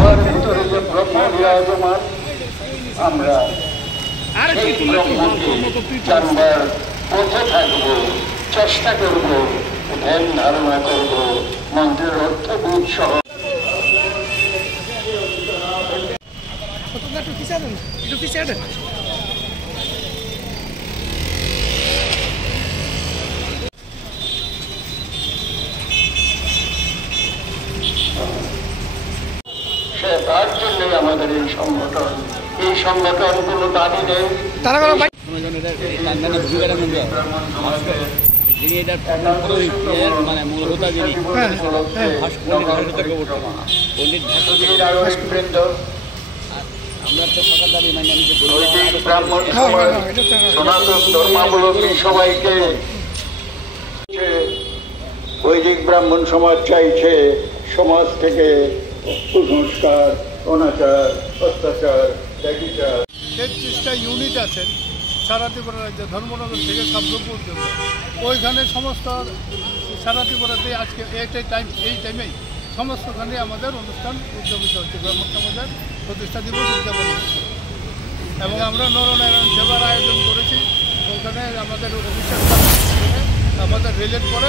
সবার ভিতরে যে ব্রহ্ম বিরাজমান, আমরা জানবার পথে থাকবো, চেষ্টা করব, ধ্যান ধারণা করব, মন্ত্রের অর্থবোধ সহ। সে তার জন্যই আমাদের এই সংগঠন কোনো দাবি নেই। সনাতন ধর্মাবলম্বী সবাইকে বৈদিক ব্রাহ্মণ সমাজ চাইছে সমাজ থেকে কুসংস্কার, অনাচার, অত্যাচার, ব্যভিচার। 33টা ইউনিট আছেন সারা ত্রিপুরা রাজ্যে, ধর্মনগর থেকে সাবরুম পর্যন্ত। ওইখানে সমস্ত সারা ত্রিপুরাতে আজকে এই টাইমেই সমস্তখানে আমাদের অনুষ্ঠান উদযাপিত হচ্ছে, ব্রাহ্মণ সমাজের প্রতিষ্ঠা দিবস উদযাপন হচ্ছে। এবং আমরা নরনারায়ণ সেবার আয়োজন করেছি। ওখানে আমাদের অফিসার আমাদের রিলেট করে